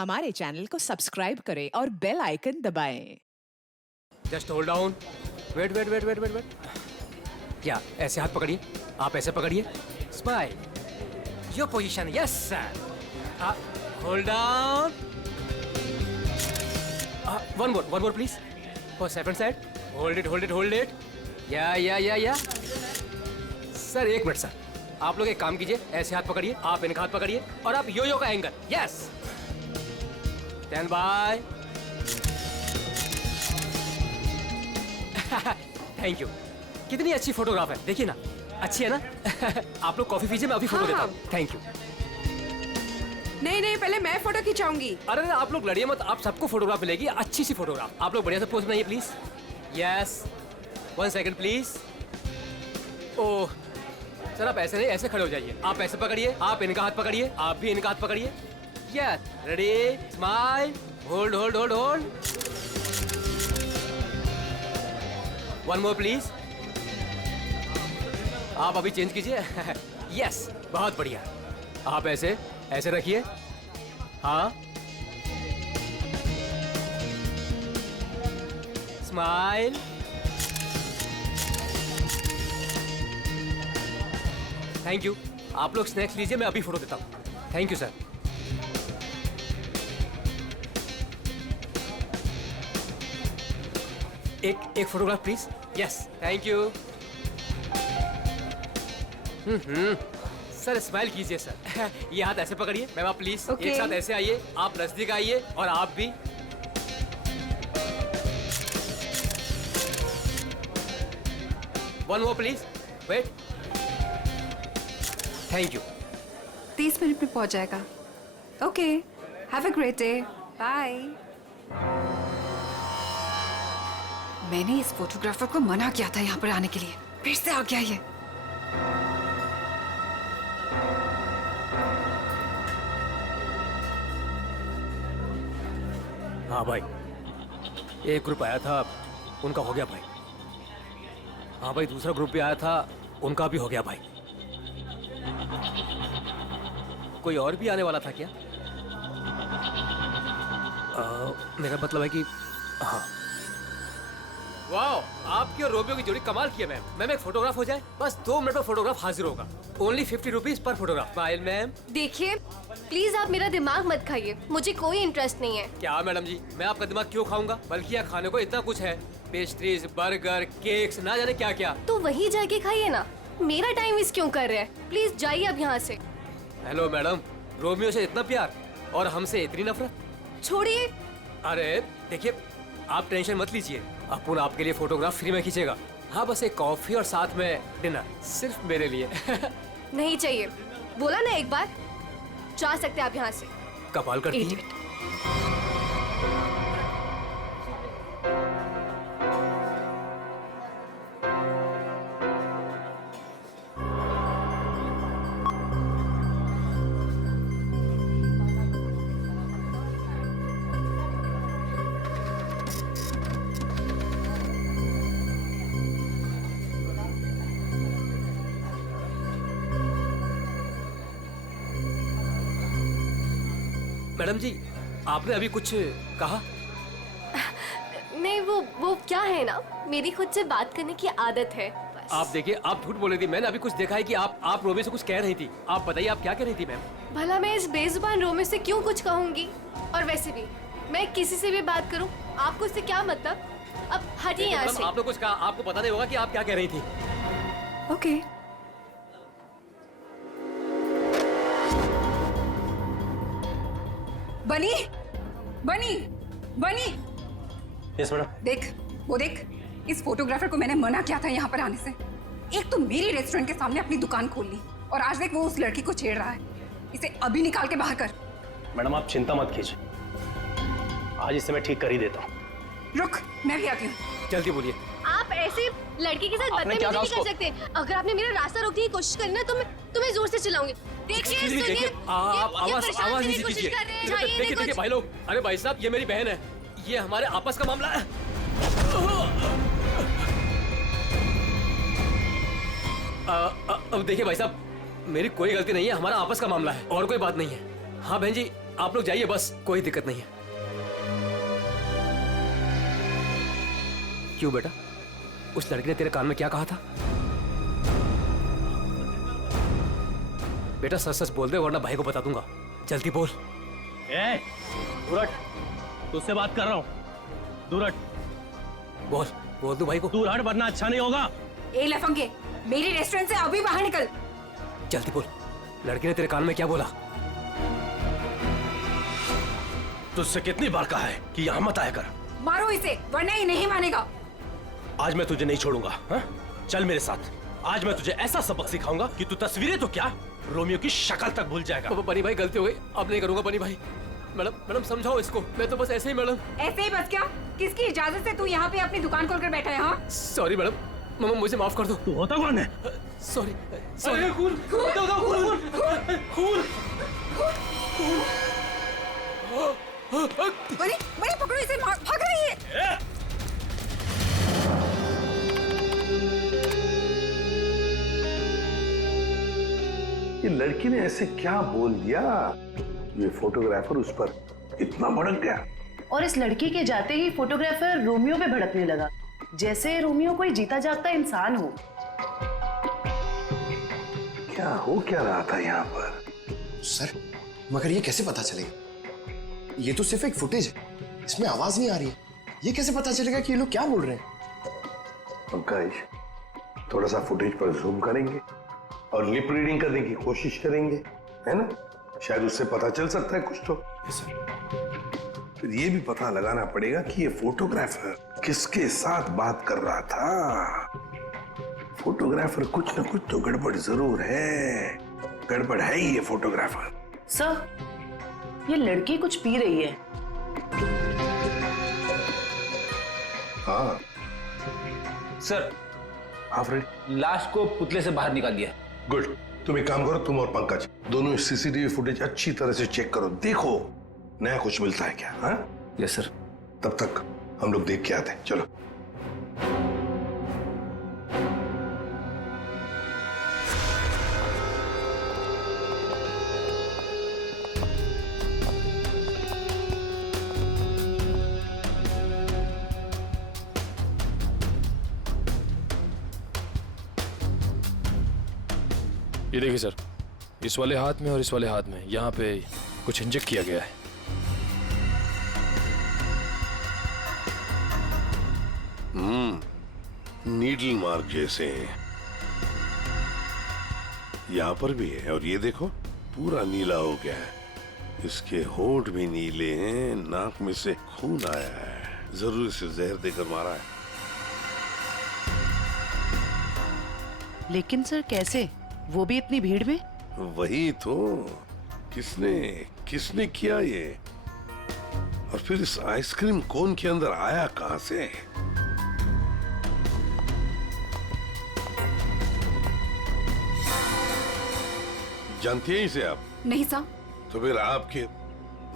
हमारे चैनल को सब्सक्राइब करें और बेल आइकन दबाएं। Just hold down. Wait wait wait wait wait wait. क्या ऐसे हाथ पकड़िए, आप ऐसे पकड़िए, smile, your position, yes sir. Hold down. One more please, for second side. Hold it hold it hold it. या सर एक मिनट सर, आप लोग एक काम कीजिए, ऐसे हाथ पकड़िए, आप इनका हाथ पकड़िए और आप यो का angle, yes. Stand by. Thank you. कितनी अच्छी फोटोग्राफ है, देखिए ना, अच्छी है ना? आप लोग कॉफी पीजिए, मैं अभी फोटो देता हूँ। Thank you. नहीं, पहले मैं फोटो खिंचाऊंगी। अरे आप लोग लड़िए मत, आप सबको फोटोग्राफ मिलेगी, अच्छी सी फोटोग्राफ। आप लोग बढ़िया से पोज बनाइए please. Yes, 1 second please. Oh sir, आप ऐसे नहीं, ऐसे खड़े हो जाइए। आप ऐसे पकड़िए, आप इनका हाथ पकड़िए, आप भी इनका हाथ पकड़िए। Yes, ready, smile, hold hold hold hold. One more please. आप अभी चेंज कीजिए। यस, बहुत बढ़िया। आप ऐसे ऐसे रखिए, हाँ, स्माइल। Thank you. आप लोग स्नैक्स लीजिए, मैं अभी फोटो देता हूँ। Thank you sir. एक photograph please. Yes, thank you. Sir smile कीजिए सर। ये हाथ ऐसे पकड़िए, मैम आप प्लीज एक साथ ऐसे आइए, आप नजदीक आइए और आप भी। One more please, wait. Thank you. 30 minute में पहुंच जाएगा। Okay, have a great day, bye. मैंने इस फोटोग्राफर को मना किया था यहाँ पर आने के लिए, फिर से आ गया ये। हाँ भाई, एक ग्रुप आया था, उनका हो गया भाई। हाँ भाई, दूसरा ग्रुप भी आया था, उनका भी हो गया भाई। कोई और भी आने वाला था क्या? मेरा मतलब है कि हाँ। वाओ, आपकी और रोमियो की जोड़ी कमाल की है मैम। मैम एक फोटोग्राफ हो जाए, बस 2 मिनट में फोटोग्राफ हाजिर होगा। Only 50 rupees per photograph. Smile ma'am. देखिए प्लीज आप मेरा दिमाग मत खाइए, मुझे कोई इंटरेस्ट नहीं है। क्या मैडम जी, मैं आपका दिमाग क्यों खाऊंगा? बल्कि यहाँ खाने को इतना कुछ है, पेस्ट्रीज, बर्गर, केक्स, ना जाने क्या क्या। तो वहीं जाके खाइए ना, मेरा टाइम वेस्ट क्यों कर रहे हैं? प्लीज जाइए अब यहाँ से। हेलो मैडम, रोमियो से इतना प्यार और हमसे इतनी नफरत? छोड़िए। अरे देखिए, आप टेंशन मत लीजिए, अपुन आपके लिए फोटोग्राफ फ्री में खींचेगा। हाँ, बस एक कॉफी और साथ में डिनर, सिर्फ मेरे लिए। नहीं चाहिए, बोला ना एक बार। जा सकते आप यहाँ से। कमाल करती है। मैडम जी, आपने अभी कुछ कहा? नहीं, वो क्या है ना, मेरी खुद से बात करने की आदत है बस। आप देखिए, आप झूठ बोल रही थी। मैंने अभी कुछ देखा है कि आप रोमियो से कुछ कह रही थी। आप बताइए, आप क्या कह रही थी मैम? भला मैं इस बेजुबान रोमियो से क्यों कुछ कहूंगी? और वैसे भी मैं किसी से भी बात करूं, आपको इससे क्या मतलब? अब हटिए यहाँ से। आपने कुछ कहा, आपको पता नहीं होगा कि आप क्या कह रही थी। ओके। बनी बनी बनी। Yes madam. देख, वो देख, इस फोटोग्राफर को मैंने मना किया था यहाँ पर आने से। एक तो मेरी रेस्टोरेंट के सामने अपनी दुकान खोल ली, और आज देख वो उस लड़की को छेड़ रहा है। इसे अभी निकाल के बाहर कर। मैडम आप चिंता मत कीजिए, आज इसे मैं ठीक कर ही देता हूँ। रुक, मैं भी आती हूँ। जल्दी बोलिए। आप ऐसे लड़के के साथ बदतमीजी नहीं कर सकते। अगर आपने मेरा रास्ता रोकने की कोशिश करी ना, तो मैं तुम्हें जोर से चिल्लाऊंगी। देखिए, देखिए, आप आवाज नीचे कीजिए। देखिए भाई लोग, अरे भाई साहब, ये मेरी बहन है, ये हमारे आपस का मामला है। अब देखिए भाई साहब, मेरी कोई गलती नहीं है, हमारा आपस का मामला है और कोई बात नहीं है। हाँ बहन जी, आप लोग जाइए बस, कोई दिक्कत नहीं है। क्यों बेटा, उस लड़की ने तेरे कान में क्या कहा था? बेटा सच सच बोल दे वरना भाई को बता दूंगा। जल्दी बोल। दूर हट, तुझसे बात कर रहा हूँ। दूर हट। बोल बोल दो भाई को। दूर हट वरना अच्छा नहीं होगा। ए लफंगे, मेरी रेस्टोरेंट से अभी बाहर निकल। जल्दी बोल, लड़की ने तेरे कान में क्या बोला? तुझसे कितनी बार कहा है कि यहाँ मत आया कर। मारो इसे वरना ये नहीं मानेगा। आज मैं तुझे नहीं छोड़ूंगा। हा? चल मेरे साथ। आज मैं तुझे ऐसा सबक सिखाऊंगा कि तू तस्वीरें तो क्या, रोमियो की शक्ल तक भूल जाएगा। बनी भाई गलती हो गई, अब नहीं करूंगा। बनी भाई, मैडम समझाओ इसको। मैं तो बस ऐसे ही मैडम। ऐसे ही बस क्या? किसकी इजाजत से तू यहाँ पे अपनी दुकान खोलकर बैठा है? हाँ सॉरी मैडम, मम्मा मुझे माफ कर दो। तू होता कौन है? Sorry sorry. खून खून। बनी बनी पकड़ो इसे, भाग रही है। ये लड़की ने ऐसे क्या बोल दिया, ये फोटोग्राफर उस पर इतना भड़क गया। और इस लड़की के जाते ही फोटोग्राफर रोमियो पे भड़कने लगा, जैसे रोमियो कोई जीता जागता इंसान हो। क्या हो क्या रहा था यहाँ पर? सर, मगर ये कैसे पता चलेगा? ये तो सिर्फ एक फुटेज है, इसमें आवाज नहीं आ रही है। ये कैसे पता चलेगा कि ये लोग क्या बोल रहे हैं? पंकज, थोड़ा सा फुटेज पर जूम करेंगे और लिप रीडिंग करने की कोशिश करेंगे, है ना? शायद उससे पता चल सकता है कुछ तो। फिर ये भी पता लगाना पड़ेगा कि ये फोटोग्राफर किसके साथ बात कर रहा था। फोटोग्राफर कुछ न कुछ तो गड़बड़ जरूर है। गड़बड़ है ही ये फोटोग्राफर। सर, ये लड़की कुछ पी रही है। हाँ सर, फ्रेंड, लाश को पुतले से बाहर निकाल दिया। गुड। तुम एक काम करो, तुम और पंकज दोनों सीसीटीवी फुटेज अच्छी तरह से चेक करो, देखो नया कुछ मिलता है क्या। हाँ यस सर। तब तक हम लोग देख के आते हैं। चलो। ये देखिए सर, इस वाले हाथ में और इस वाले हाथ में यहाँ पे कुछ इंजेक्ट किया गया है। नीडल मार्क जैसे हैं। यहाँ पर भी है और ये देखो पूरा नीला हो गया है। इसके होंठ भी नीले हैं, नाक में से खून आया है। जरूर इसे जहर देकर मारा है। लेकिन सर कैसे, वो भी इतनी भीड़ में? वही तो, किसने किसने किया ये? और फिर इस आइसक्रीम कोन के अंदर आया कहां से? जानती हैं इसे आप? नहीं सर। तो फिर आपके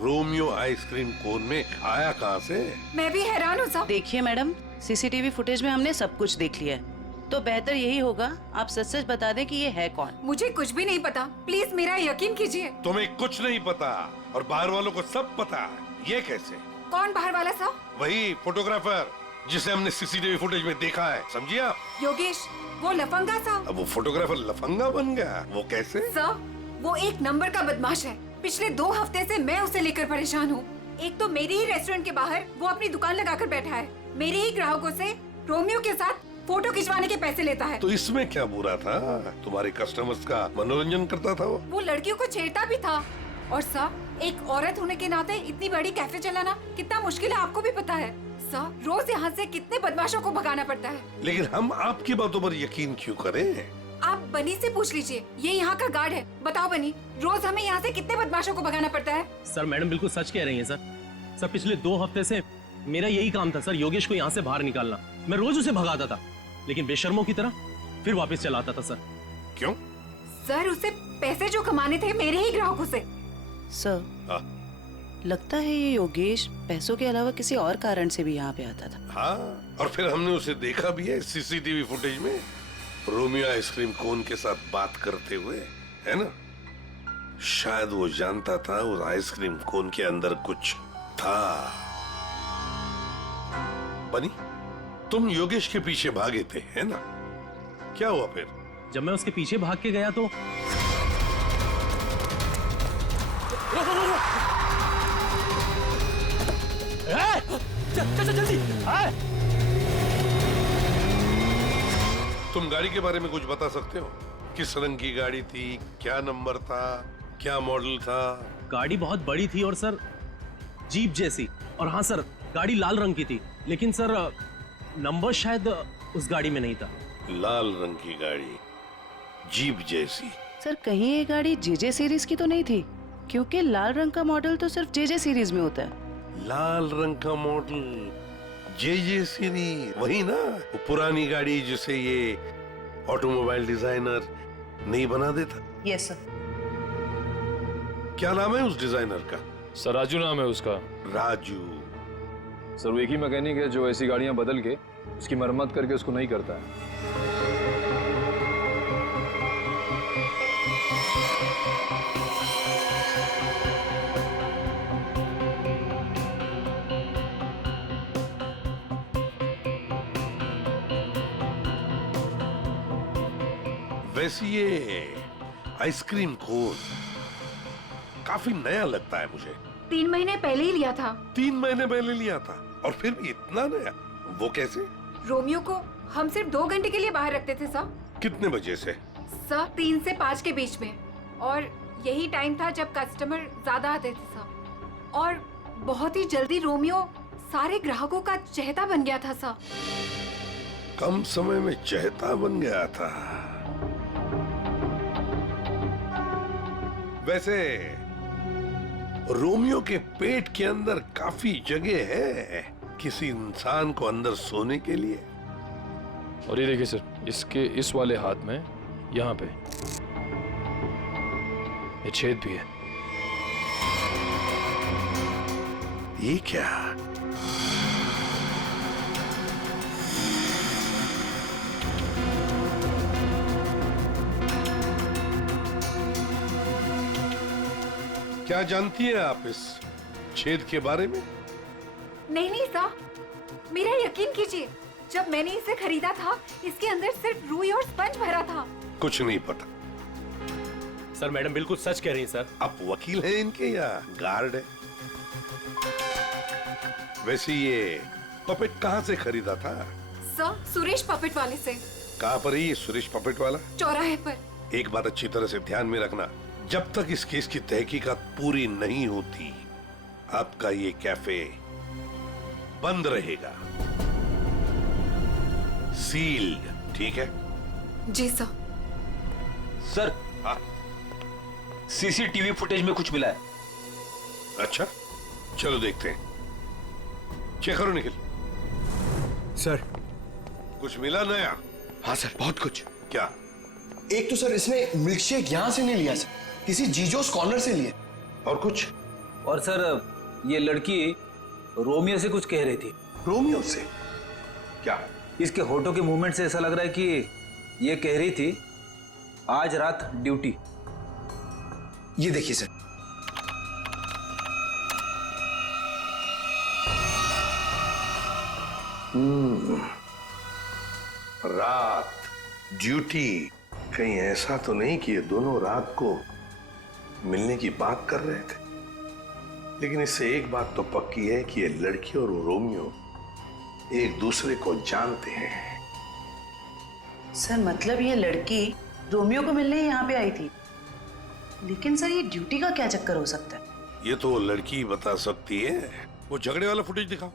रोमियो आइसक्रीम कोन में आया कहां से? मैं भी हैरान हूँ सर। देखिए मैडम, सीसीटीवी फुटेज में हमने सब कुछ देख लिया है, तो बेहतर यही होगा आप सच सच बता दें कि ये है कौन। मुझे कुछ भी नहीं पता, प्लीज मेरा यकीन कीजिए। तुम्हें कुछ नहीं पता और बाहर वालों को सब पता है। ये कैसे? कौन बाहर वाला सर? वही फोटोग्राफर जिसे हमने सीसीटीवी फुटेज में देखा है, समझिए आप? योगेश, वो लफंगा सर। अब वो फोटोग्राफर लफंगा बन गया, वो कैसे? सर, वो एक नंबर का बदमाश है। पिछले 2 हफ्ते से मैं उसे लेकर परेशान हूँ। एक तो मेरे ही रेस्टोरेंट के बाहर वो अपनी दुकान लगाकर बैठा है, मेरे ही ग्राहकों से रोमियो के साथ फोटो खिंचवाने के पैसे लेता है। तो इसमें क्या बुरा था? तुम्हारे कस्टमर्स का मनोरंजन करता था वो लड़कियों को छेड़ता भी था। और सर, एक औरत होने के नाते इतनी बड़ी कैफे चलाना कितना मुश्किल है, आपको भी पता है। सर, रोज यहाँ से कितने बदमाशों को भगाना पड़ता है। लेकिन हम आपकी बातों पर यकीन क्यों करें? आप बनी से पूछ लीजिए, ये यहाँ का गार्ड है। बताओ बनी, रोज हमें यहाँ से कितने बदमाशों को भगाना पड़ता है? सर, मैडम बिल्कुल सच कह रही हैं सर। सर, पिछले 2 हफ्ते से मेरा यही काम था सर, योगेश को यहाँ से बाहर निकालना। मैं रोज उसे भगाता था, लेकिन बेशर्मों की तरह फिर वापस चलाता था सर। क्यों? सर, उसे पैसे जो कमाने थे मेरे ही ग्राहकों से। सर, लगता है ये योगेश पैसों के अलावा किसी और कारण से भी यहाँ पे आता था। हाँ, और फिर हमने उसे देखा भी है सीसीटीवी फुटेज में, रोमियो आइसक्रीम कोन के साथ बात करते हुए, है ना? शायद वो जानता था उस आइसक्रीम कोन के अंदर कुछ था। बनी, तुम योगेश के पीछे भागे थे, है ना? क्या हुआ फिर? जब मैं उसके पीछे भाग के गया तो चल जल्दी। तुम गाड़ी के बारे में कुछ बता सकते हो? किस रंग की गाड़ी थी, क्या नंबर था, क्या मॉडल था? गाड़ी बहुत बड़ी थी और सर जीप जैसी। और हाँ सर, गाड़ी लाल रंग की थी, लेकिन सर नंबर शायद उस गाड़ी में नहीं था। लाल रंग की गाड़ी, जीप जैसी। सर कहीं ये गाड़ी जेजे सीरीज की तो नहीं थी? क्योंकि लाल रंग का मॉडल तो सिर्फ जेजे सीरीज में होता है। लाल रंग का मॉडल, जे सीरीज, वही ना? वो पुरानी गाड़ी जिसे ये ऑटोमोबाइल डिजाइनर नहीं बना देता। Yes sir. क्या नाम है उस डिजाइनर का? सर राजू नाम है उसका। राजू। सर वो एक ही मैकेनिक है जो ऐसी गाड़ियां बदल के उसकी मरम्मत करके उसको नहीं करता है। वैसे ये आइसक्रीम कोन काफी नया लगता है मुझे। 3 महीने पहले ही लिया था। 3 महीने पहले लिया था और फिर भी इतना नया? वो कैसे? रोमियो को हम सिर्फ 2 घंटे के लिए बाहर रखते थे सर। कितने बजे से? सर 3 से 5 के बीच में, और यही टाइम था जब कस्टमर ज्यादा आते थे सर। और बहुत ही जल्दी रोमियो सारे ग्राहकों का चहेता बन गया था सर। कम समय में चहेता बन गया था। वैसे रोमियो के पेट के अंदर काफी जगह है किसी इंसान को अंदर सोने के लिए। और ये देखिए सर, इसके इस वाले हाथ में यहाँ पे ये छेद भी है। ये क्या? क्या जानती है आप इस छेद के बारे में? नहीं सर, मेरा यकीन कीजिए, जब मैंने इसे खरीदा था इसके अंदर सिर्फ रुई और स्पंज भरा था। कुछ नहीं पता। सर मैडम बिल्कुल सच कह रही हैं सर। आप वकील हैं इनके या गार्ड है? वैसे ये पपेट कहाँ से खरीदा था? सर सुरेश पपेट वाले से। कहाँ पर है ये सुरेश पपेट वाला? चौराहे पर। एक बात अच्छी तरह से ध्यान में रखना, जब तक इस केस की तहकीकात पूरी नहीं होती आपका ये कैफे बंद रहेगा, सील्ड, ठीक है? जी सर। सर हाँ? सीसीटीवी फुटेज में कुछ मिला है। अच्छा, चलो देखते हैं। चेक करो निखिल। सर। कुछ मिला नया? हाँ सर, बहुत कुछ। क्या? एक तो सर इसने मिल्कशेक यहां से नहीं लिया सर, किसी जीजोस कॉर्नर से लिए। और कुछ? और सर ये लड़की रोमियो से कुछ कह रही थी। रोमियो से? क्या? इसके होठों के मूवमेंट से ऐसा लग रहा है कि ये कह रही थी आज रात ड्यूटी। ये देखिए सर। रात ड्यूटी, कहीं ऐसा तो नहीं कि ये दोनों रात को मिलने की बात कर रहे थे? लेकिन इससे एक बात तो पक्की है कि ये लड़की और रोमियो एक दूसरे को जानते हैं। सर मतलब ये लड़की रोमियो को मिलने यहाँ पे आई थी, लेकिन सर ये ड्यूटी का क्या चक्कर हो सकता है? ये तो वो लड़की ही बता सकती है। वो झगड़े वाला फुटेज दिखाओ।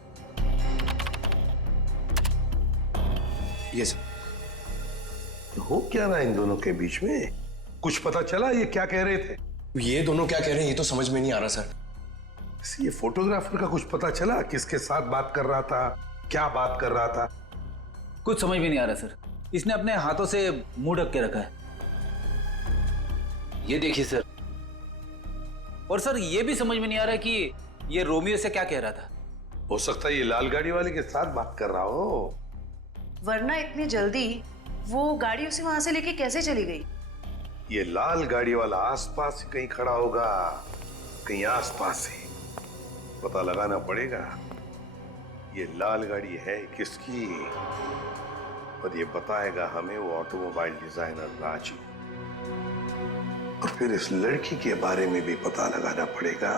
ये सर। तो हो क्या रहा है इन दोनों के बीच में? कुछ पता चला ये क्या कह रहे थे? ये दोनों क्या कह रहे हैं ये तो समझ में नहीं आ रहा सर। ये फोटोग्राफर का कुछ पता चला? किसके साथ बात कर रहा था, क्या बात कर रहा था? कुछ समझ में नहीं आ रहा सर। इसने अपने हाथों से मुंह ढक के रखा है। ये देखिए सर। और सर ये भी समझ में नहीं आ रहा कि ये रोमियो से क्या कह रहा था। हो सकता है ये लाल गाड़ी वाले के साथ बात कर रहा हो। वरना इतनी जल्दी वो गाड़ी उसे वहां से लेके कैसे चली गई? ये लाल गाड़ी वाला आसपास ही कहीं खड़ा होगा, कहीं आसपास ही। पता लगाना पड़ेगा ये लाल गाड़ी है किसकी, और ये बताएगा हमें वो ऑटोमोबाइल डिजाइनर राजू। और फिर इस लड़की के बारे में भी पता लगाना पड़ेगा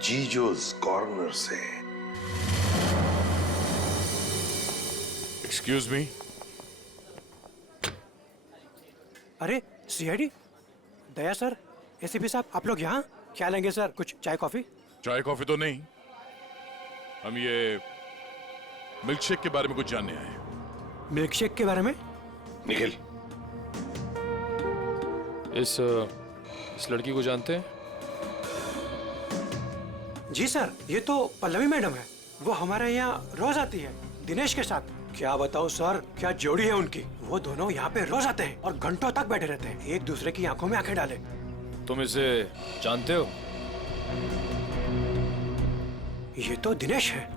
जीजोस कॉर्नर से। Excuse me. अरे सीआईडी दया सर, एसीपी साहब, आप लोग यहाँ क्या लेंगे सर? कुछ चाय कॉफी? चाय कॉफी तो नहीं, हम ये मिल्क शेक के बारे में कुछ जानने आए हैं। मिल्क शेक के बारे में? निखिल, इस लड़की को जानते हैं? जी सर, ये तो पल्लवी मैडम है। वो हमारे यहाँ रोज आती है दिनेश के साथ। क्या बताऊँ सर, क्या जोड़ी है उनकी। वो दोनों यहाँ पे रोज आते हैं और घंटों तक बैठे रहते हैं, एक दूसरे की आंखों में आंखें डाले। तुम इसे जानते हो? ये तो दिनेश है।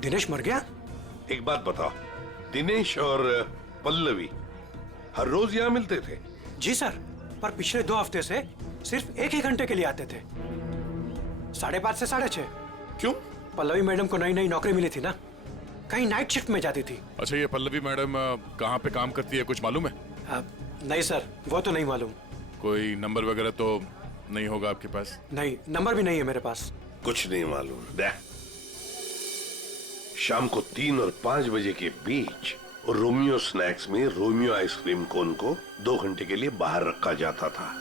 दिनेश मर गया? एक बात बताओ, दिनेश और पल्लवी हर रोज यहाँ मिलते थे? जी सर, पर पिछले 2 हफ्ते से सिर्फ 1 ही घंटे के लिए आते थे, 5:30 से 6:30। क्यों? पल्लवी मैडम को नई नई नौकरी मिली थी ना, कहीं नाइट शिफ्ट में जाती थी। अच्छा, ये पल्लवी मैडम कहाँ पे काम करती है, कुछ मालूम है? नहीं सर, वो तो नहीं मालूम। कोई नंबर वगैरह तो नहीं होगा आपके पास? नहीं, नंबर भी नहीं है मेरे पास। कुछ नहीं मालूम। देख, शाम को 3 और 5 बजे के बीच रोमियो स्नैक्स में रोमियो आइसक्रीम कोन को 2 घंटे के लिए बाहर रखा जाता था।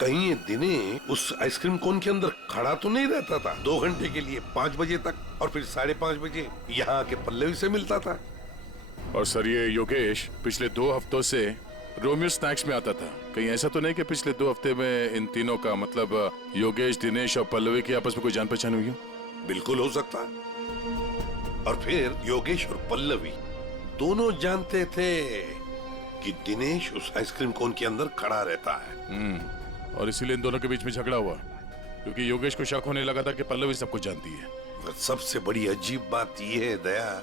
कहीं ये दिने उस आइसक्रीम कोन के अंदर खड़ा तो नहीं रहता था 2 घंटे के लिए 5 बजे तक, और फिर 5:30 बजे यहाँ आके पल्लवी से मिलता था। और सर, ये योगेश पिछले 2 हफ्तों से रोमियो स्नैक्स में आता था। कहीं ऐसा तो नहीं कि पिछले 2 हफ्ते में इन तीनों का, मतलब योगेश, दिनेश और पल्लवी की आपस में कोई जान पहचान हुई हो? बिल्कुल हो सकता है। और फिर योगेश और पल्लवी दोनों जानते थे कि दिनेश उस आइसक्रीम कोन के अंदर खड़ा रहता है। और इसीलिए इन दोनों के बीच में झगड़ा हुआ, क्योंकि योगेश को शक होने लगा था कि पल्लवी सब कुछ जानती है। और सबसे बड़ी अजीब बात यह है दया,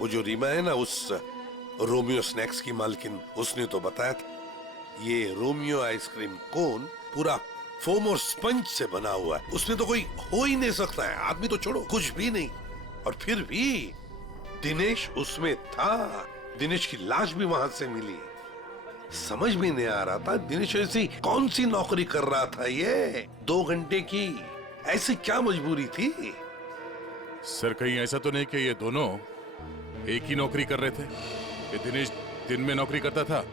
वो जो रीमा है ना, उस रोमियो स्नैक्स की मालकिन, उसने तो बताया था ये रोमियो आइसक्रीम कोन पूरा फोम और स्पंज से बना हुआ है, उसमें तो कोई हो ही नहीं सकता है, आदमी तो छोड़ो, कुछ भी नहीं। और फिर भी दिनेश उसमें था, दिनेश की लाश भी वहां से मिली। समझ में नहीं आ रहा था दिनेश ऐसी कौन सी नौकरी कर रहा था, ये 2 घंटे की ऐसी क्या मजबूरी थी? सर, कहीं ऐसा तो नहीं कि ये दोनों एक ही नौकरी कर रहे थे? ये दिनेश दिन में नौकरी करता था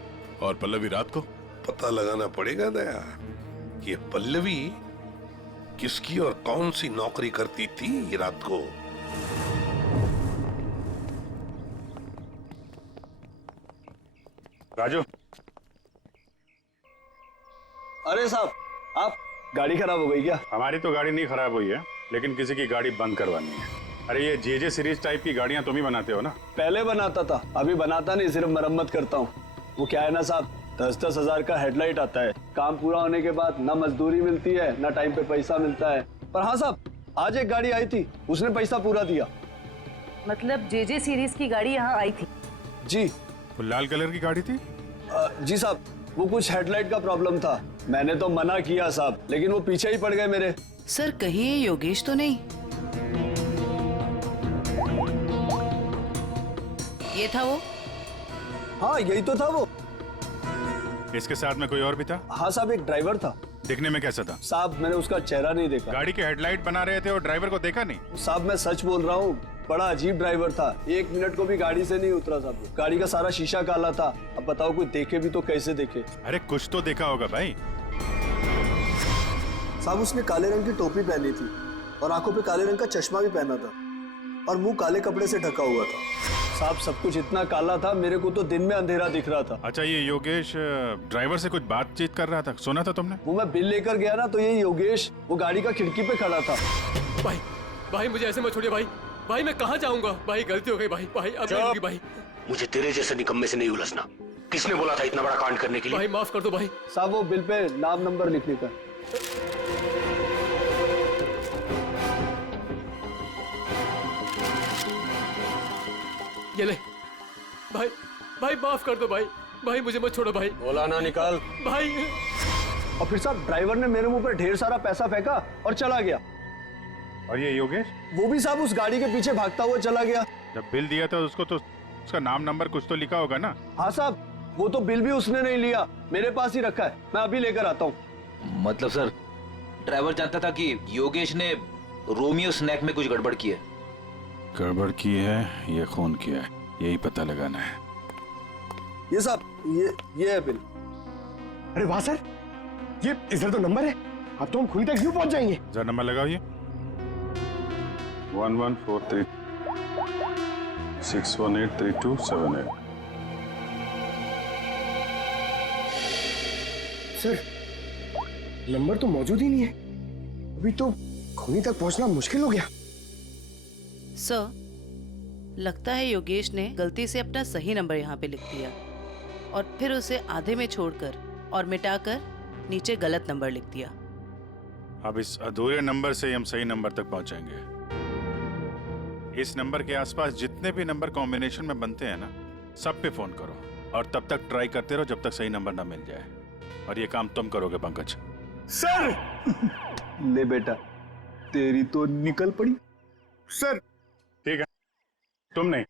और पल्लवी रात को? पता लगाना पड़ेगा दया कि पल्लवी किसकी और कौन सी नौकरी करती थी रात को। राजू। अरे साहब, आप गाड़ी खराब हो गई क्या? हमारी तो गाड़ी नहीं खराब हुई है, लेकिन किसी की गाड़ी बंद करवानी है। अरे ये जेजे सीरीज टाइप की गाड़ियां तुम ही बनाते हो ना? पहले बनाता था, अभी बनाता नहीं, सिर्फ मरम्मत करता हूँ। वो क्या है ना साहब, 10-10 हजार का हेडलाइट आता है, काम पूरा होने के बाद ना मजदूरी मिलती है ना टाइम पे पैसा मिलता है। पर हाँ साहब, आज एक गाड़ी आई थी, उसने पैसा पूरा दिया। मतलब जेजे सीरीज की गाड़ी यहाँ आई थी? जी। वो लाल कलर की गाड़ी थी? जी साहब, वो कुछ हेडलाइट का प्रॉब्लम था, मैंने तो मना किया साहब, लेकिन वो पीछे ही पड़ गए मेरे। सर, कहीं ये योगेश तो नहीं? ये था वो? हाँ, यही तो था वो। इसके साथ में कोई और भी था? हाँ साहब, एक ड्राइवर था। दिखने में कैसा था? साहब, मैंने उसका चेहरा नहीं देखा। गाड़ी के हेडलाइट बना रहे थे और ड्राइवर को देखा नहीं? साहब, मैं सच बोल रहा हूँ, बड़ा अजीब ड्राइवर था, 1 मिनट को भी गाड़ी से नहीं उतरा साहब। गाड़ी का सारा शीशा काला था। अब बताओ, कोई देखे भी तो कैसे देखे? अरे कुछ तो देखा होगा भाई। साहब, उसने काले रंग की टोपी पहनी थी और आंखों पे काले रंग का चश्मा भी पहना था और मुंह काले कपड़े से ढका हुआ था। साहब, सब कुछ इतना काला था, मेरे को तो दिन में अंधेरा दिख रहा था। अच्छा, ये योगेश ड्राइवर से कुछ बातचीत कर रहा था, सुना था तुमने? वो मैं बिल लेकर गया ना, तो ये योगेश वो गाड़ी का खिड़की पे खड़ा था। भाई मुझे ऐसे मत छोड़िए भाई मैं कहाँ जाऊंगा? भाई गलती हो गई भाई अब नहीं होगी भाई। मुझे तेरे जैसे निकम्मे से नहीं उलझना। किसने बोला था इतना बड़ा कांड करने के लिए? भाई माफ कर दो भाई। साहब, वो बिल पे नाम नंबर लिखने का। ये ले भाई माफ कर दो भाई। भाई मुझे मत छोड़ो भाई। बोला ना निकाल भाई। और फिर साहब ड्राइवर ने मेरे मुंह पर ढेर सारा पैसा फेंका और चला गया। और ये योगेश? वो भी साहब उस गाड़ी के पीछे भागता हुआ चला गया। जब बिल दिया था उसको तो उसका नाम नंबर कुछ तो लिखा होगा ना? हाँ साहब, वो तो बिल भी उसने नहीं लिया, मेरे पास ही रखा है, मैं अभी लेकर आता हूँ। मतलब सर, ड्राइवर जानता था कि योगेश ने रोमियो स्नैक में कुछ गड़बड़ की है। गड़बड़ की है या खून किया है, यही पता लगाना है। ये साहब, ये है बिल। अरे वाह सर, ये इधर तो नंबर है, अब तो हम खूनी तक यूं पहुंच जाएंगे। जरा नंबर लगाओ ये 1143 6183278। सर नंबर तो मौजूद ही नहीं है, अभी तो खूनी तक पहुंचना मुश्किल हो गया। सर, लगता है योगेश ने गलती से अपना सही नंबर यहाँ पे लिख दिया और फिर उसे आधे में छोड़कर और मिटाकर नीचे गलत नंबर लिख दिया। अब इस अधूरे नंबर से हम सही नंबर तक पहुंचेंगे। इस नंबर के आसपास जितने भी नंबर कॉम्बिनेशन में बनते हैं ना, सब पे फोन करो और तब तक ट्राई करते रहो जब तक सही नंबर ना मिल जाए। और ये काम तुम करोगे पंकज। सर ले बेटा, तेरी तो निकल पड़ी। सर ठीक है, तुम नहीं,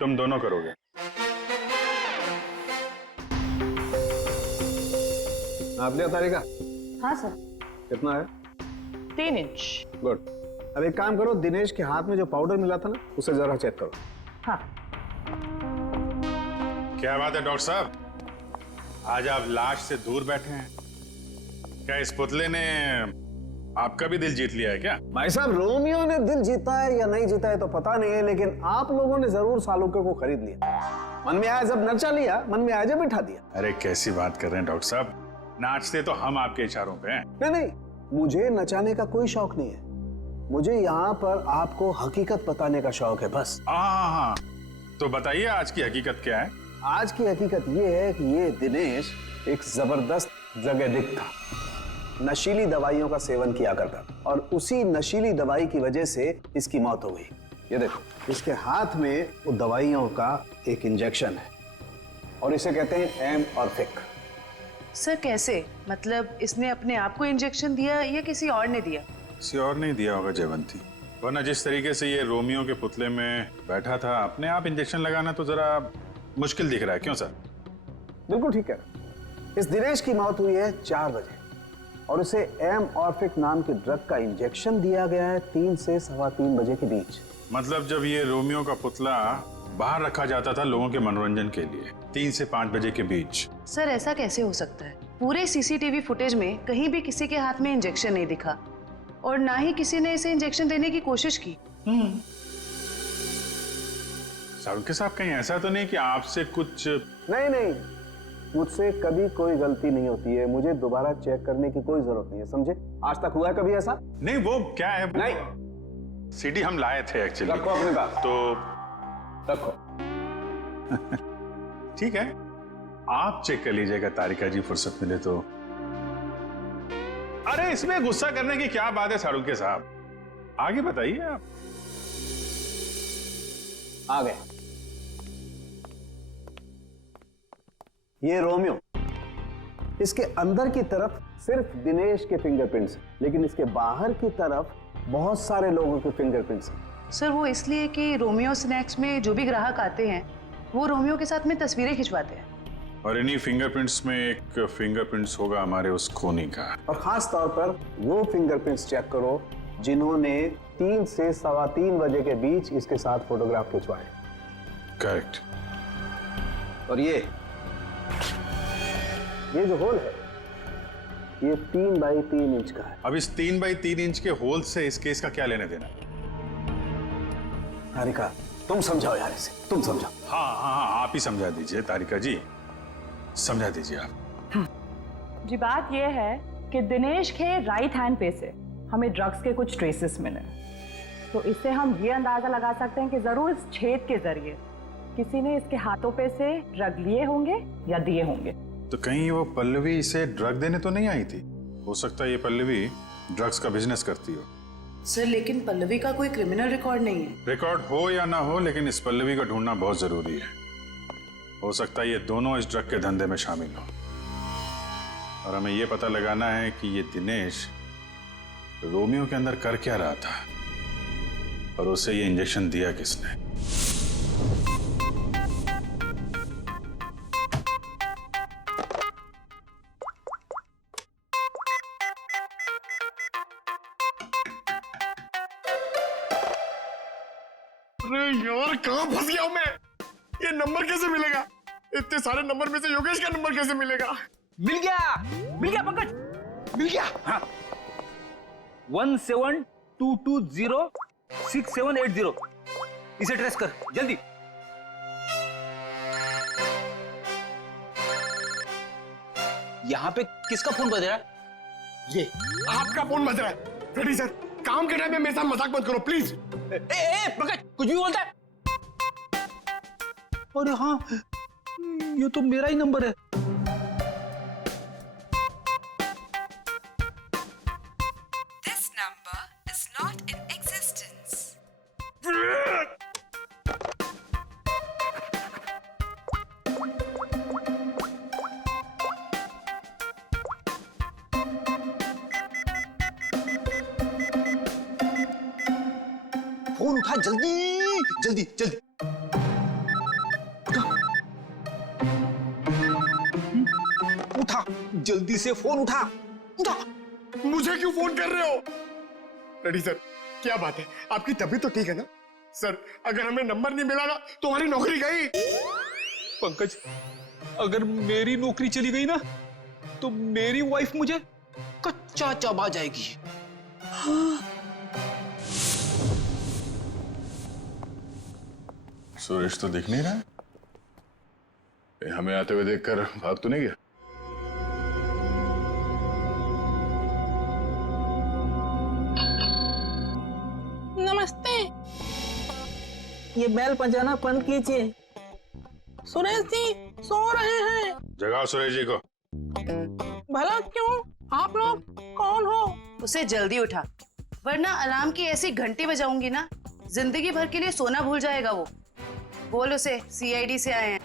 तुम दोनों करोगे। आप लिया तारिका? हाँ सर। कितना है? 3 इंच। गुड। अब एक काम करो, दिनेश के हाथ में जो पाउडर मिला था ना, उसे जरा चेक करो। हाँ। क्या बात है डॉक्टर साहब, आज आप लाश से दूर बैठे हैं। क्या इस पुतले ने आपका भी दिल जीत लिया है क्या? भाई साहब, रोमियो ने दिल जीता है या नहीं जीता है तो पता नहीं है, लेकिन आप लोगों ने जरूर सालुके को खरीद लिया। मन में आया जब नचा लिया, मन में आया जब बिठा दिया। अरे कैसी बात कर रहे हैं डॉक्टर साहब, नाचते तो हम आपके इशारों पे हैं। नहीं, मुझे नचाने का कोई शौक नहीं है, मुझे यहाँ पर आपको हकीकत बताने का शौक है बस। हाँ, तो बताइए आज की हकीकत क्या है? आज की हकीकत ये है कि ये दिनेश एक जबरदस्त ड्रग एडिक्ट था, नशीली दवाइयों का सेवन किया करता और उसी नशीली दवाई की वजह से इसकी मौत हो गई। ये देखो, इसके हाथ में वो दवाइयों का एक इंजेक्शन है और इसे कहते हैं एमऑर्फिक। सर कैसे? मतलब इसने अपने आप को इंजेक्शन दिया या किसी और ने दिया? किसी और नहीं दिया होगा जयवंती, वरना जिस तरीके से ये रोमियो के पुतले में बैठा था, अपने आप इंजेक्शन लगाना तो जरा मुश्किल दिख रहा है। क्यों सर? बिल्कुल ठीक है। इस दिनेश की मौत हुई है 4 बजे और उसे एमऑर्फिक नाम के ड्रग का इंजेक्शन दिया गया है 3 से 3:15 बजे के बीच। मतलब जब ये रोमियो का पुतला बाहर रखा जाता था लोगों के मनोरंजन के लिए, 3 से 5 बजे के बीच। सर ऐसा कैसे हो सकता है? पूरे सीसीटीवी फुटेज में कहीं भी किसी के हाथ में इंजेक्शन नहीं दिखा और ना ही किसी ने इसे इंजेक्शन देने की कोशिश की। सारुके साहब, कहीं ऐसा तो नहीं कि आपसे कुछ? नहीं, मुझसे कभी कोई गलती नहीं होती है, मुझे दोबारा चेक करने की कोई जरूरत नहीं है, समझे? आज तक हुआ है कभी ऐसा? नहीं, वो क्या है? नहीं, सीडी हम लाए थे एक्चुअली। रखो अपने पास। तो रखो। ठीक है, आप चेक कर लीजिएगा तारिका जी, फुर्सत मिले तो। अरे इसमें गुस्सा करने की क्या बात है सारुके साहब, आगे बताइए आप। आ गए। ये रोमियो, इसके अंदर की तरफ सिर्फ दिनेश के फिंगरप्रिंट्स, लेकिन इसके बाहर की तरफ बहुत सारे लोगों के फिंगरप्रिंट्स हैं। सर वो इसलिए कि रोमियो स्नैक्स में जो भी ग्राहक आते हैं वो रोमियो के साथ में तस्वीरें खिंचवाते हैं और इन्हीं फिंगरप्रिंट्स में एक फिंगरप्रिंट्स होगा हमारे उस खूनी का। और खास तौर पर वो फिंगरप्रिंट्स चेक करो जिन्होंने 3 से 3:15 बजे के बीच इसके साथ फोटोग्राफ खिंचवाए। करेक्ट। और ये जो होल है ये 3 बाई 3 इंच का है। अब इस 3 बाई 3 इंच के होल से इस केस का क्या लेने देना? तारिका तुम समझाओ यार इसे, तुम समझाओ। हाँ, आप ही समझा दीजिए तारिका जी, समझा दीजिए आप। जी बात यह है कि दिनेश के राइट हैंड पे से हमें ड्रग्स के कुछ ट्रेसेस मिले, तो इससे हम ये अंदाजा लगा सकते हैं कि जरूर इस छेद के जरिए किसी ने इसके हाथों पे से ड्रग लिए होंगे या दिए होंगे। तो कहीं वो पल्लवी इसे ड्रग देने तो नहीं आई थी? हो सकता है ये पल्लवी ड्रग्स का बिजनेस करती हो। सर लेकिन पल्लवी का कोई क्रिमिनल रिकॉर्ड नहीं है। रिकॉर्ड हो या ना हो, लेकिन इस पल्लवी को ढूंढना बहुत जरूरी है। हो सकता है ये दोनों इस ड्रग के धंधे में शामिल हो, और हमें ये पता लगाना है कि ये दिनेश रोमियो के अंदर कर क्या रहा था और उसे ये इंजेक्शन दिया किसने। अरे यार कहाँ फंस गया हूं मैं? ये नंबर कैसे मिलेगा? इतने सारे नंबर में से योगेश का नंबर कैसे मिलेगा? मिल गया पंकज, मिल गया। हाँ 17220670, इसे ट्रेस कर जल्दी। यहाँ पे किसका फोन बज रहा है? ये आपका फोन बज रहा है। रेडी सर, काम के टाइम में मेरे साथ मजाक मत करो प्लीज। पंकज कुछ भी बोलता है। अरे हाँ, ये तो मेरा ही नंबर है। This number is not in existence. Phone उठा जल्दी जल्दी जल्दी। उठा जल्दी से, फोन उठा उठा। मुझे क्यों फोन कर रहे हो? रेडी सर, क्या बात है, आपकी तबीयत तो ठीक है ना? सर अगर हमें नंबर नहीं मिला ना तो हमारी नौकरी गई। पंकज अगर मेरी नौकरी चली गई ना तो मेरी वाइफ मुझे कच्चा चबा जाएगी। सुरेश तो दिख नहीं रहा है। हमें आते हुए देखकर भाग तो नहीं गया? नमस्ते, ये बेल बजाना बंद कीजिए। सुरेश जी सो रहे हैं। जगाओ सुरेश जी को। भला क्यों? आप लोग कौन हो? उसे जल्दी उठा, वरना अलार्म की ऐसी घंटी बजाऊंगी ना, जिंदगी भर के लिए सोना भूल जाएगा वो। बोल उसे सीआईडी से आए हैं।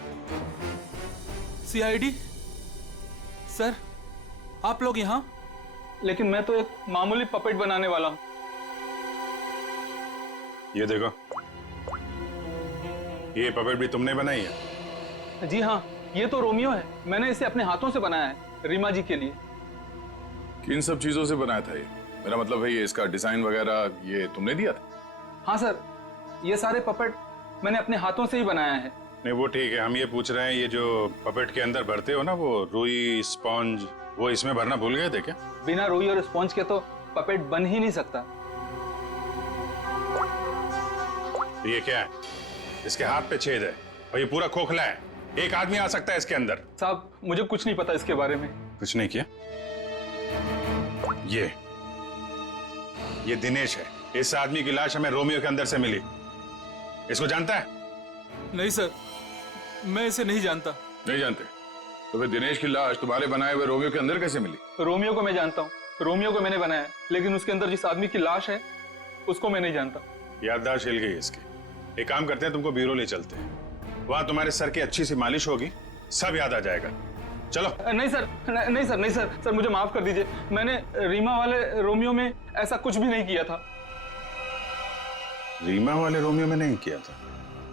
सीआईडी? सर आप लोग यहाँ? लेकिन मैं तो एक मामूली पपेट बनाने वाला हूँ। ये देखो, ये पपेट भी तुमने बनाई है? जी हाँ, ये तो रोमियो है। मैंने इसे अपने हाथों से बनाया है रीमा जी के लिए। किन सब चीजों से बनाया था ये? मेरा मतलब है ये इसका डिजाइन वगैरह ये तुमने दिया था? हाँ सर, ये सारे पपेट मैंने अपने हाथों से ही बनाया है। नहीं वो ठीक है, हम ये पूछ रहे हैं ये जो पपेट के अंदर भरते हो ना वो रुई स्पॉन्ज, वो इसमें भरना भूल गए थे क्या? बिना रुई और स्पॉन्ज के तो पपेट बन ही नहीं सकता। ये क्या है? इसके हाथ पे छेद है और ये पूरा खोखला है, एक आदमी आ सकता है इसके अंदर। साहब मुझे कुछ नहीं पता इसके बारे में। कुछ नहीं किया? ये दिनेश है। इस आदमी की लाश हमें रोमियो के अंदर से मिली। इसको जानता है? नहीं सर, मैं इसे नहीं जानता। नहीं जानते? तो फिर दिनेश की लाश तुम्हारे बनाए हुए रोमियो के अंदर कैसे मिली? रोमियो को मैं जानता हूँ, रोमियो को मैंने बनाया, लेकिन उसके अंदर जिस आदमी की लाश है उसको मैं नहीं जानता। याददाश्त हिल गई इसकी। एक काम करते हैं, तुमको ब्यूरो ले चलते हैं, वहां तुम्हारे सर की अच्छी सी मालिश होगी, सब याद आ जाएगा। चलो। नहीं सर, नहीं सर, नहीं सर, सर मुझे माफ कर दीजिए। मैंने रीमा वाले रोमियो में ऐसा कुछ भी नहीं किया था। रीमा वाले रोमियो में नहीं किया था?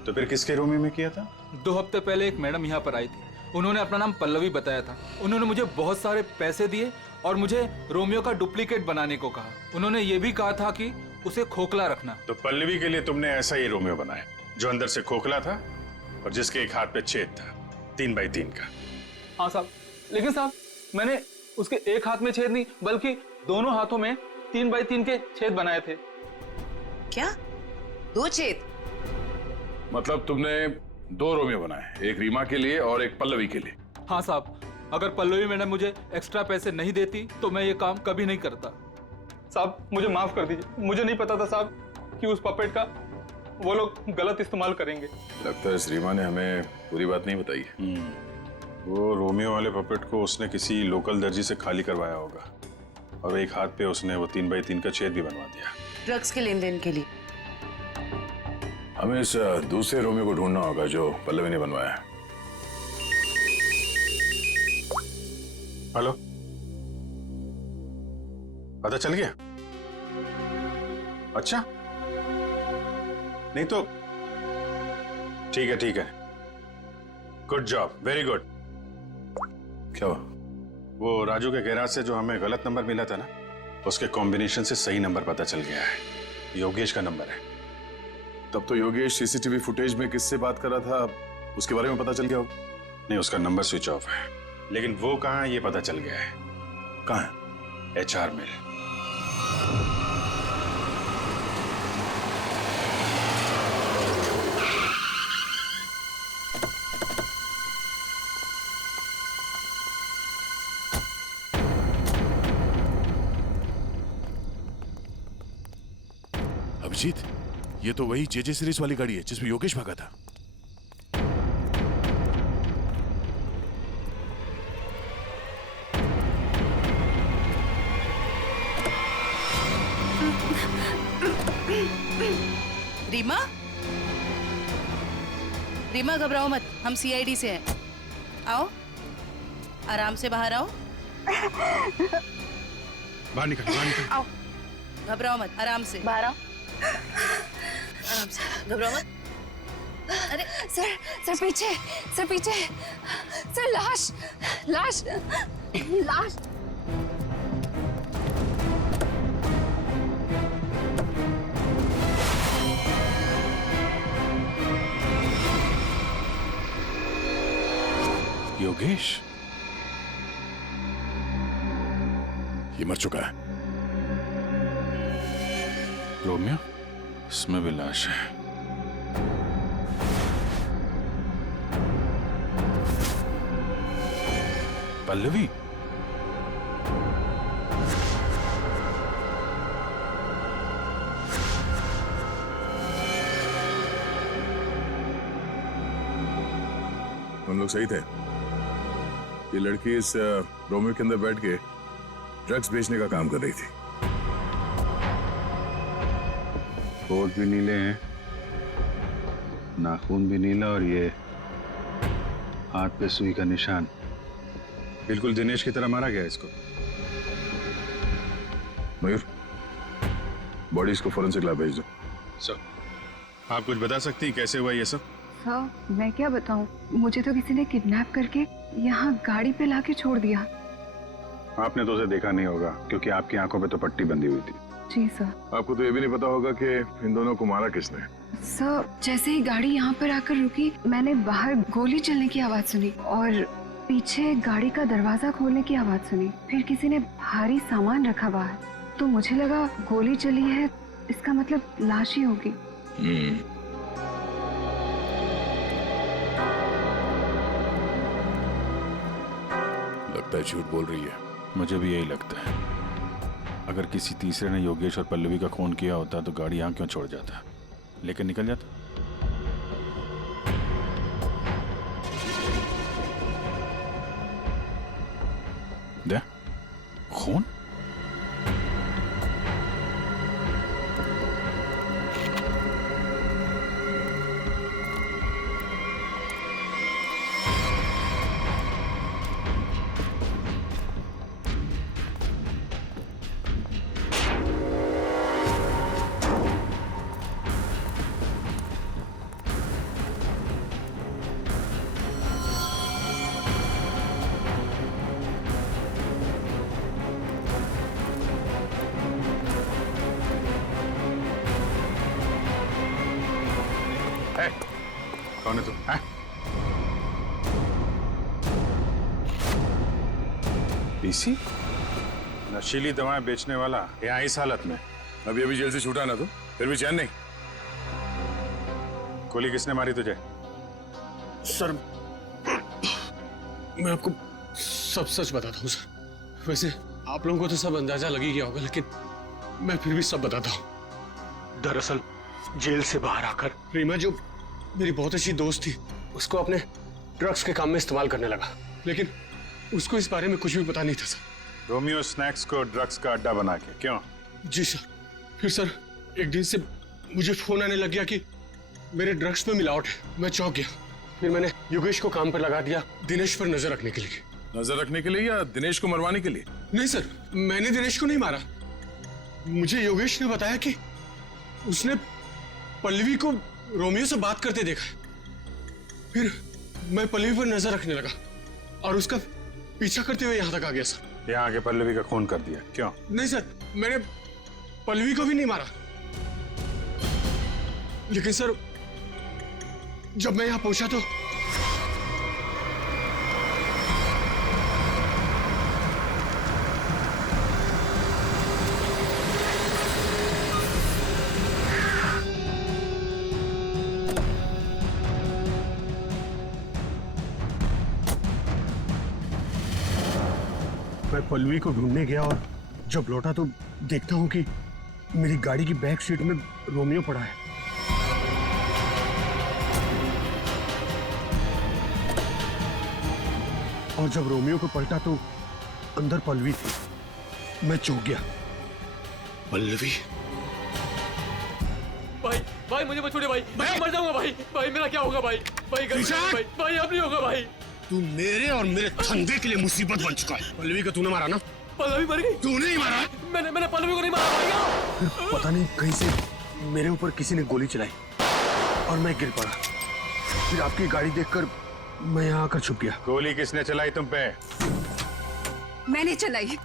तो फिर किसके रोमियो में किया था? 2 हफ्ते पहले एक मैडम यहाँ पर आई थी। उन्होंने अपना नाम पल्लवी बताया था। उन्होंने मुझे बहुत सारे पैसे दिए और मुझे रोमियो का डुप्लीकेट बनाने को कहा। उन्होंने ये भी कहा था कि उसे खोखला रखना। तो पल्लवी के लिए तुमने ऐसा ही रोमियो बनाया जो अंदर से खोखला था और जिसके एक हाथ पे छेद था 3 बाई 3 का। हाँ साहब, लेकिन साहब मैंने उसके एक हाथ में छेद नहीं बल्कि दोनों हाथों में 3 बाई 3 के छेद बनाए थे। क्या? 2 छेद? मतलब तुमने 2 रोमियो बनाए, एक रीमा के लिए और एक पल्लवी के लिए? हाँ साहब, अगर पल्लवी मैडम मुझे एक्स्ट्रा पैसे नहीं देती तो मैं ये काम कभी नहीं करता। साहब मुझे माफ कर दीजिए, मुझे नहीं पता था साहब कि उस पपेट का वो लोग गलत इस्तेमाल करेंगे। लगता है इस रीमा ने हमें पूरी बात नहीं बताई है। वो रोमियो वाले पपेट को उसने किसी लोकल दर्जी से खाली करवाया होगा और एक हाथ पे उसने वो 3 बाई 3 का छेद भी बनवा दिया। ड्रग्स के लेन देन के लिए। हमें इस दूसरे रोमियो को ढूंढना होगा जो पल्लवी ने बनवाया है। हेलो, पता चल गया? अच्छा, नहीं तो ठीक है। Good job, very good. क्या हुआ? वो राजू के गैराज से जो हमें गलत नंबर मिला था ना, उसके कॉम्बिनेशन से सही नंबर पता चल गया है। योगेश का नंबर है। तब तो योगेश सीसीटीवी फुटेज में किससे बात कर रहा था उसके बारे में पता चल गया होगा? नहीं, उसका नंबर स्विच ऑफ है, लेकिन वो कहाँ है ये पता चल गया है। कहाँ है? HR में। अभिजीत, ये तो वही JJ सीरीज वाली गाड़ी है जिसमें योगेश भागा था। रीमा, रीमा घबराओ मत, हम CID से हैं। आओ, आराम से बाहर आओ। बाहर निकल। आओ, घबराओ मत, आराम से बाहर आओ। आराम से, घबराओ मत। अरे सर पीछे, सर लाश। योगेश ये मर चुका है। रोमियो, इसमें भी लाश है। पल्लवी, हम लोग सही थे। ये लड़की इस रोमियो के अंदर बैठ के ड्रग्स बेचने का काम कर रही थी। होठ भी नीले हैं, नाखून भी नीला, और ये हाथ पे सुई का निशान। बिल्कुल दिनेश की तरह मारा गया इसको। मयूर, बॉडी इसको फोरेंसिक लैब भेज दो। सर, आप कुछ बता सकती हैं कैसे हुआ ये सब? सर, मैं क्या बताऊं, मुझे तो किसी ने किडनैप करके यहाँ गाड़ी पे लाके छोड़ दिया। आपने तो उसे देखा नहीं होगा क्योंकि आपकी आंखों पे तो पट्टी बंधी हुई थी। जी सर। आपको तो ये भी नहीं पता होगा कि इन दोनों को मारा किसने। सर, जैसे ही गाड़ी यहाँ पर आकर रुकी, मैंने बाहर गोली चलने की आवाज सुनी और पीछे गाड़ी का दरवाजा खोलने की आवाज सुनी। फिर किसी ने भारी सामान रखा बाहर, तो मुझे लगा गोली चली है, इसका मतलब लाश ही होगी। लगता है झूठ बोल रही है। मुझे भी यही लगता है। अगर किसी तीसरे ने योगेश और पल्लवी का खून किया होता तो गाड़ी यहाँ क्यों छोड़ जाता, लेकर निकल जाता। दे खून। कौन है तू? पीसी? नशीली दवाएं बेचने वाला यहाँ इस हालत में? अभी अभी जेल से छूटा ना तो फिर भी चैन नहीं। गोली किसने मारी तुझे? सर, मैं आपको सब सच बताता हूँ सर। वैसे आप लोगों को तो सब अंदाजा लग ही गया होगा, लेकिन मैं फिर भी सब बताता हूँ। दरअसल जेल से बाहर आकर रीमा, जो मेरी बहुत अच्छी दोस्त थी, उसको अपने ड्रग्स के काम में इस्तेमाल करने लगा, लेकिन उसको इस बारे में कुछ भी पता नहीं था सर। रोमियो स्नैक्स को ड्रग्स का अड्डा बना के? क्यों? जी सर। फिर सर एक दिन से मुझे फोन आने लग गया कि मेरे ड्रग्स में मिलावट है। मैं चौंक गया। फिर मैंने योगेश को काम पर लगा दिया दिनेश पर नजर रखने के लिए। नजर रखने के लिए या दिनेश को मरवाने के लिए? नहीं सर, मैंने दिनेश को नहीं मारा। मुझे योगेश ने बताया कि उसने पल्लवी को रोमियो से बात करते देखा। फिर मैं पल्लवी पर नजर रखने लगा और उसका पीछा करते हुए यहाँ तक आ गया सर। यहाँ आके पल्लवी का खून कर दिया क्यों? नहीं सर, मैंने पल्लवी को भी नहीं मारा। लेकिन सर, जब मैं यहाँ पहुंचा तो मैं पल्लवी को ढूंढने गया और जब लौटा तो देखता हूं कि मेरी गाड़ी की बैक सीट में रोमियो पड़ा है। और जब रोमियो को पलटा तो अंदर पल्लवी थी। मैं चौंक गया। पल्लवी? भाई भाई मुझे मत छोड़िए भाई, मैं मर जाऊंगा भाई। भाई मेरा क्या होगा भाई? भाई भाई भाई अब नहीं होगा भाई। तू मेरे और मेरे धंधे के लिए मुसीबत बन चुका है। पल्लवी को तूने मारा ना? पल्लवी मर गई? तूने ही मारा? मैंने पल्लवी को नहीं मारा भाई। फिर पता नहीं कहीं से मेरे ऊपर किसी ने गोली चलाई और मैं गिर पड़ा। फिर आपकी गाड़ी देखकर मैं यहाँ आकर छुप गया। गोली किसने चलाई तुम पे? मैंने चलाई।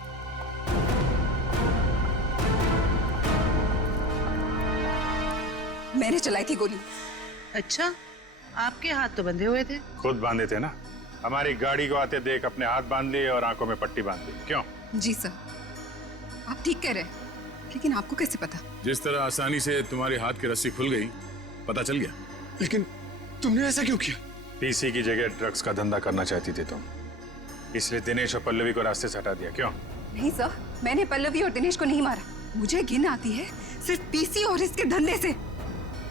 मैंने चलाई थी गोली। अच्छा, आपके हाथ तो बंधे हुए थे। खुद बांधे थे ना। हमारी गाड़ी को आते देख अपने हाथ बांध लिए और आंखों में पट्टी बांध ली। क्यों? जी सर, आप ठीक कह रहे हैं, लेकिन आपको कैसे पता? जिस तरह आसानी से तुम्हारे हाथ की रस्सी खुल गई, पता चल गया। लेकिन तुमने ऐसा क्यों किया? पीसी की जगह ड्रग्स का धंधा करना चाहती थी तुम, इसलिए दिनेश और पल्लवी को रास्ते से हटा दिया। क्यों? नहीं सर, मैंने पल्लवी और दिनेश को नहीं मारा। मुझे घिन आती है सिर्फ पीसी और इसके धंधे से।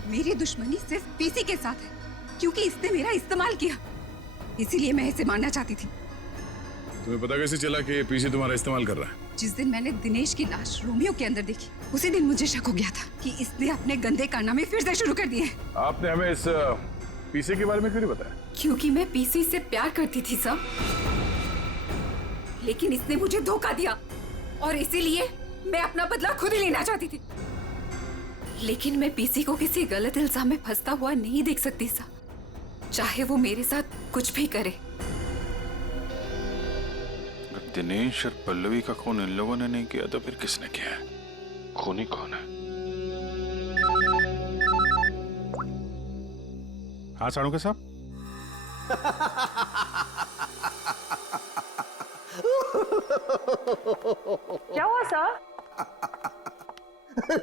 मेरी दुश्मनी सिर्फ पीसी के साथ है क्योंकि इसने मेरा इस्तेमाल किया, इसीलिए मैं इसे मारना चाहती थी। तुम्हें पता कैसे चला कि पीसी तुम्हारा इस्तेमाल कर रहा है? जिस दिन मैंने दिनेश की लाश रोमियो के अंदर देखी, उसी दिन मुझे शक हो गया था कि इसने अपने गंदे कारनामे फिर से शुरू कर दिए। आपने हमें इस पीसी के बारे में क्यों नहीं बताया? क्योंकि मैं पीसी से प्यार करती थी सर, लेकिन इसने मुझे धोखा दिया और इसीलिए मैं अपना बदला खुद ही लेना चाहती थी। लेकिन मैं पीसी को किसी गलत इल्जाम में फंसता हुआ नहीं देख सकती सर, चाहे वो मेरे साथ कुछ भी करे। दिनेश और पल्लवी का खून इन लोगों ने नहीं किया तो फिर किसने किया है? खूनी कौन है? हाँ साड़ू के साहब। क्या हुआ सर?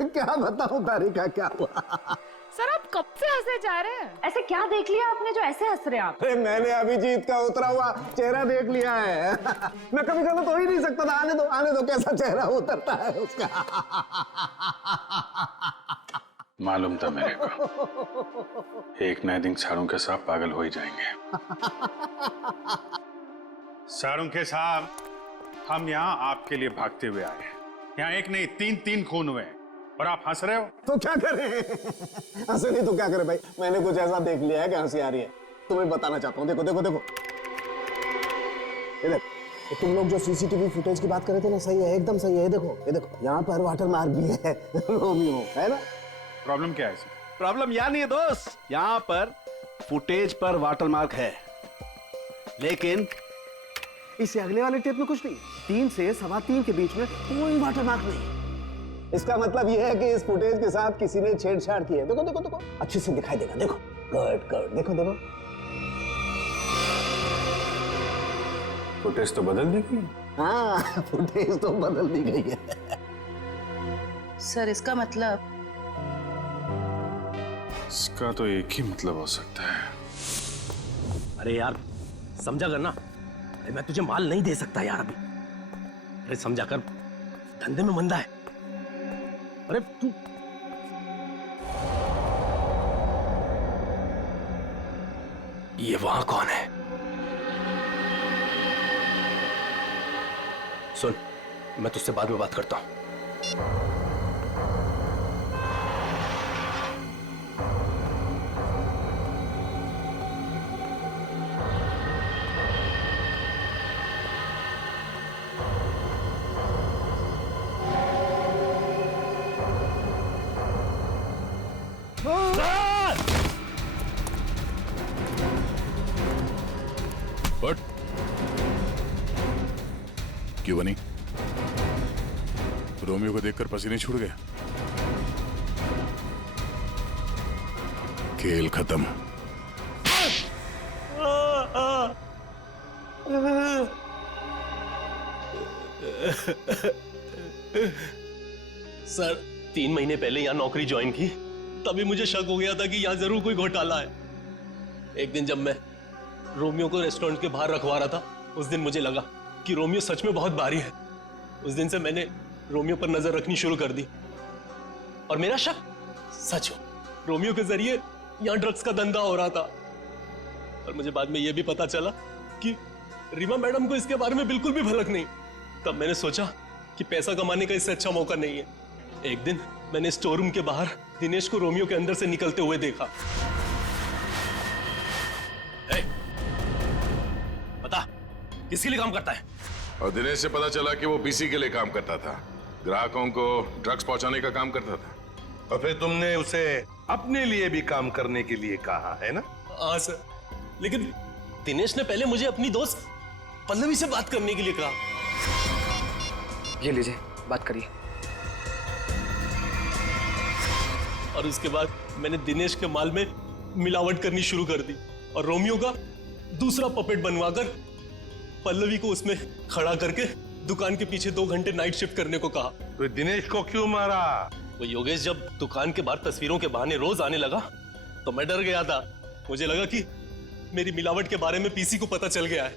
क्या बताऊं तारिका, क्या हुआ? सर आप कब से हंसे जा रहे हैं? ऐसे क्या देख लिया आपने जो ऐसे हंस रहे हैं आप? अरे मैंने अभिजीत का उतरा हुआ चेहरा देख लिया है। मैं कभी गलत हो ही नहीं सकता था। आने दो कैसा चेहरा उतरता है उसका। मालूम था मेरे को, एक नए दिन साड़ू के साहब पागल हो ही जाएंगे। साड़ू के साहब, हम यहाँ आपके लिए भागते हुए आए हैं। यहाँ एक नहीं तीन खून हुए और आप हंस रहे हो। तो क्या करें? हंसे नहीं तो क्या करें भाई? मैंने कुछ ऐसा देख लिया है कि हंसी आ रही है। तुम्हें बताना चाहता हूँ। देखो देखो देखो, ये देखो, तुम लोग जो सीसीटीवी फुटेज की बात कर रहे थे ना, सही है, एकदम सही है। ये देखो यहाँ पर वाटर मार्क भी है रोमियो, है ना? प्रॉब्लम क्या है इसमें? प्रॉब्लम यहाँ नहीं है दोस्त, यहाँ पर फुटेज पर वाटर मार्क है, लेकिन इससे अगले वाले टेप में कुछ नहीं। 3 से 3:15 के बीच में कोई वाटर मार्क नहीं। इसका मतलब यह है कि इस फुटेज के साथ किसी ने छेड़छाड़ की है। देखो देखो देखो, अच्छे से दिखाई देगा। देखो कट देखो देखो, फुटेज तो बदल दी गई। हाँ, फुटेज तो बदल दी गई है। सर इसका मतलब? इसका तो एक ही मतलब हो सकता है। अरे यार समझा कर ना, अरे मैं तुझे माल नहीं दे सकता यार अभी। अरे समझा कर, धंधे में मंदा है। अरे तू ये वहां कौन है? सुन, मैं तुझसे बाद में बात करता हूं। बट क्यों बनी? रोमियो को देखकर पसीने छूट गए? खेल खत्म। सर 3 महीने पहले यहाँ नौकरी ज्वाइन की, तभी मुझे शक हो गया था कि यहाँ जरूर कोई घोटाला है। एक दिन जब मैं रोमियो को रेस्टोरेंट के बाहर रखवा रहा था, उस दिन मुझे लगा कि रोमियो सच में बहुत भारी है। उस दिन से मैंने रोमियो पर नजर रखनी शुरू कर दी और मेरा शक सच हो। रोमियो के जरिए यहाँ ड्रग्स का धंधा हो रहा था। और मुझे बाद में यह भी पता चला कि रीमा मैडम को इसके बारे में बिल्कुल भी भनक नहीं। तब मैंने सोचा कि पैसा कमाने का इससे अच्छा मौका नहीं है। एक दिन मैंने स्टोर रूम के बाहर दिनेश को रोमियो के अंदर से निकलते हुए देखा। बता, किसके लिए काम करता है? और दिनेश से पता चला कि वो पीसी के लिए काम करता था, ग्राहकों को ड्रग्स पहुंचाने का काम करता था। और फिर तुमने उसे अपने लिए भी काम करने के लिए कहा है ना? हाँ सर, लेकिन दिनेश ने पहले मुझे अपनी दोस्त पल्लवी से बात करने के लिए कहा। ये लीजिए, बात करिए। और उसके बाद मैंने दिनेश के माल में मिलावट करनी शुरू कर दी और रोमियो का दूसरा पपेट बनवाकर पल्लवी को उसमें खड़ा करके दुकान के पीछे 2 घंटे नाइट शिफ्ट करने को कहा। तो दिनेश को क्यों मारा? वो योगेश जब दुकान के बाहर तस्वीरों के बहाने रोज आने लगा तो मैं डर गया था। मुझे लगा कि मेरी मिलावट के बारे में पीसी को पता चल गया है,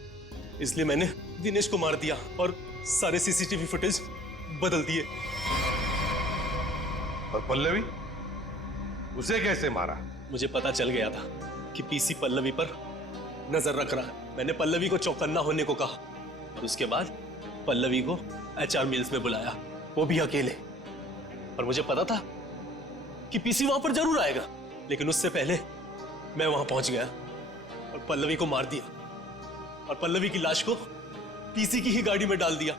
इसलिए मैंने दिनेश को मार दिया और सारे सीसीटीवी फुटेज बदल दिए। और पल्लवी, उसे कैसे मारा? मुझे पता चल गया था कि पीसी पल्लवी पर नजर रख रहा है। मैंने पल्लवी को चौकन्ना होने को कहा और उसके बाद पल्लवी को एचआर मिल्स में बुलाया, वो भी अकेले। और मुझे पता था कि पीसी वहां पर जरूर आएगा, लेकिन उससे पहले मैं वहां पहुंच गया और पल्लवी को मार दिया और पल्लवी की लाश को पीसी की ही गाड़ी में डाल दिया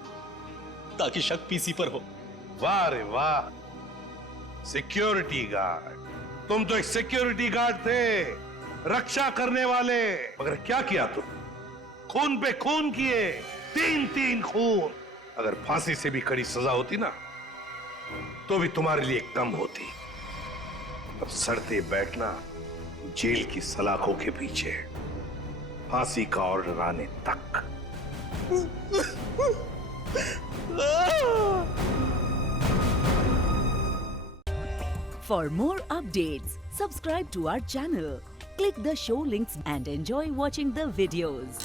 ताकि शक पीसी पर हो। वाह रे वाह, सिक्योरिटी गार्ड! तुम तो एक सिक्योरिटी गार्ड थे, रक्षा करने वाले। मगर क्या किया तुम? खून पे खून किए, 3 खून। अगर फांसी से भी कड़ी सजा होती ना तो भी तुम्हारे लिए कम होती। अब सड़ते बैठना जेल की सलाखों के पीछे, फांसी का ऑर्डर आने तक। For more updates, subscribe to our channel, click the show links and enjoy watching the videos.